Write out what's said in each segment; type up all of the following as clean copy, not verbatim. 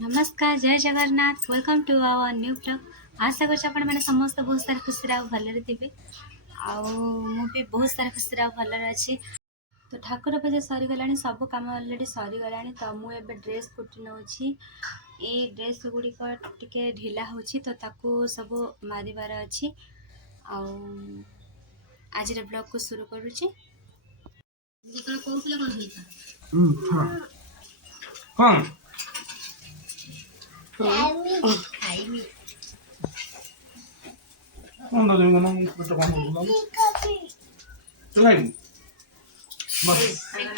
नमस्कार जय Jagannath welcome to our new blog. आशा कर मैंने समस्त बहुत सारा खुशी भलरे थे भी बहुत सारा खुशी भलरे अच्छी। तो ठाकुर पूजा सरीगला सब कम अलरेडी सरीगला तो मुझे ड्रेस कुटी नौ ड्रेस गुड़िक टे ढिला हो तो सब मारिबार अच्छी। आज ब्लॉग को शुरू करुच्ची।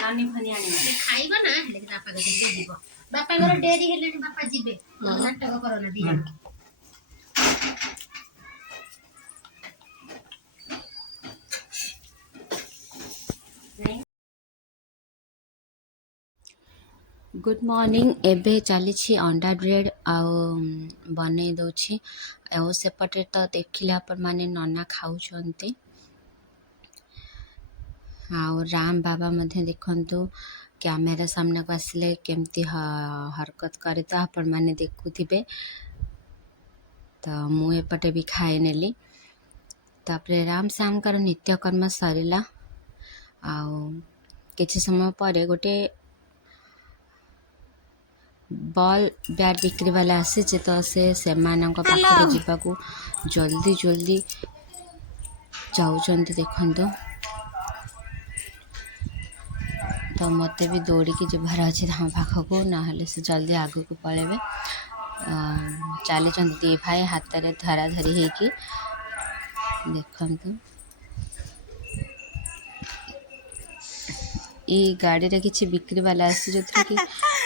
नानी फनी खाइब ना बापा जीव बापा डेरी हेले बापा जीवे नाटक करना दी गुड मॉर्निंग एबे चली अंडा ब्रेड आउ बनै दौछि आउ सेपटे तो देखिले अपन माने नना खाउछन्ते आउ राम बाबा मध्य देखंतु कैमेरा सामने को आसिले केमती हरकत करे तो अपन माने देखुथिबे। तो मु एपटे भी खाए नेली तापरे राम श्याम कर नित्य कर्म सरिला आउ किछि समय पर गोटे बॉल बैट बिक्री वाला आसी तो से मानक पाखक जीवाकू जल्दी जल्दी जाऊँच देखंतु। तो मत भी दौड़िकी जबार अच्छे पाखक ना से जल्दी आगू को पलैबे चली दी भाई हाथ में धरा धरी होगी देखंतु। ई गाड़ी रे किछि बिक्री वाला आसी जो कि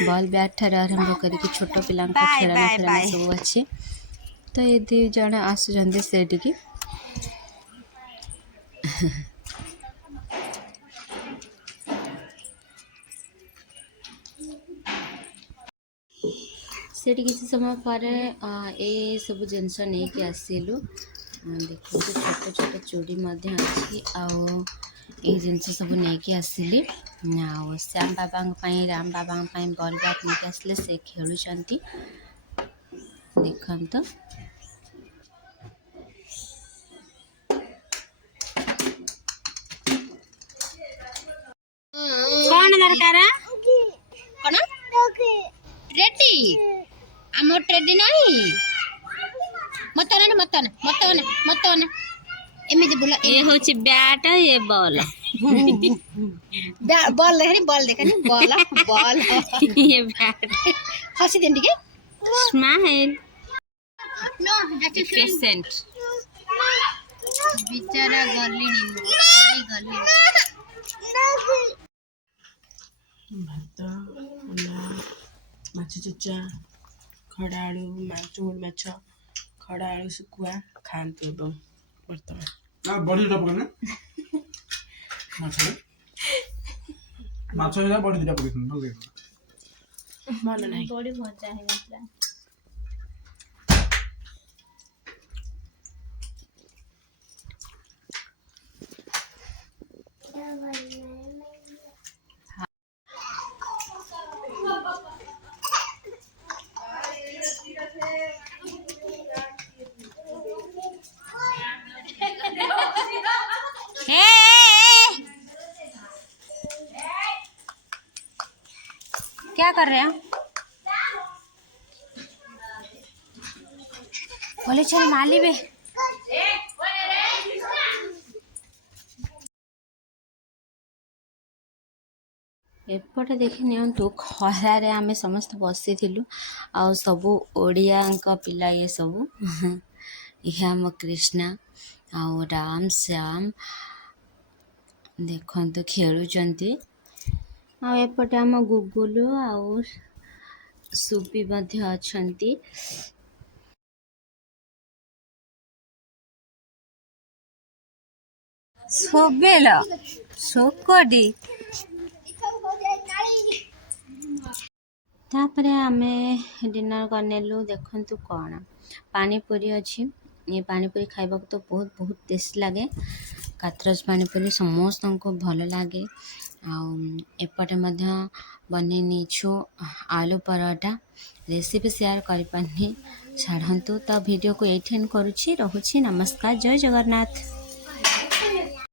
बॉल बैट ठार आरंभ करके छोट पिला खेलना खेलना सब अच्छे। तो ये दी जन आसुचंदी सेटिकी सेठी किसी समय पर ए सब जिनस नहीं कि आसिलु देखो छोट छोट चूड़ी मध्य अच्छी आउ ये जिनस सब नहीं कि आसिली आउ श्याम बाबा राम बाबा बॉल बैट नहीं आसले से खेलुचंती देखंतु। कौन दरकार कौन रेडी आम रेडी नहीं मतन मतन मतन मतन एमती बोला ये होची बैट ये बॉल बॉल देखनी बॉल देखनी बॉल बॉल ये बैट हसी देन ठीक है स्माइल नो दैट्स पेशेंट बेचारा गली नहीं गली भात अंडा माछ चचा खड़ा आलू चुड़ माछ खड़ा आलू सुखुआ खाते बर्तमान बड़ी पकड़ना माछ बड़ी दुटा पकड़ मन नहीं बड़ी मजा है क्या कर रहे हैं बोले चल माली बे एपटे देखी नियंतु खरारे आम समस्त बसी आ सबू ओडिया पिला ये सबू ये आम कृष्णा आउ राम श्याम देखंतु खेलुचंती आ एपटे आम गुगुलु आउ सुपी मध्य अछंती। सोबेल सोकोडी तापरे आमे डिनर करनेलु देखंतु कौन पानीपुरी अच्छी। ये पानीपुरी खाइबा तो बहुत बहुत टेस्ट लगे कातरज पानीपुरी समस्त को भल लगे एपटे बनै नीछु आलू पराठा रेसिपी शेयर कर पानी छाड़तु तो वीडियो को एठेन करुच्ची। रहुछि नमस्कार, जय जगन्नाथ।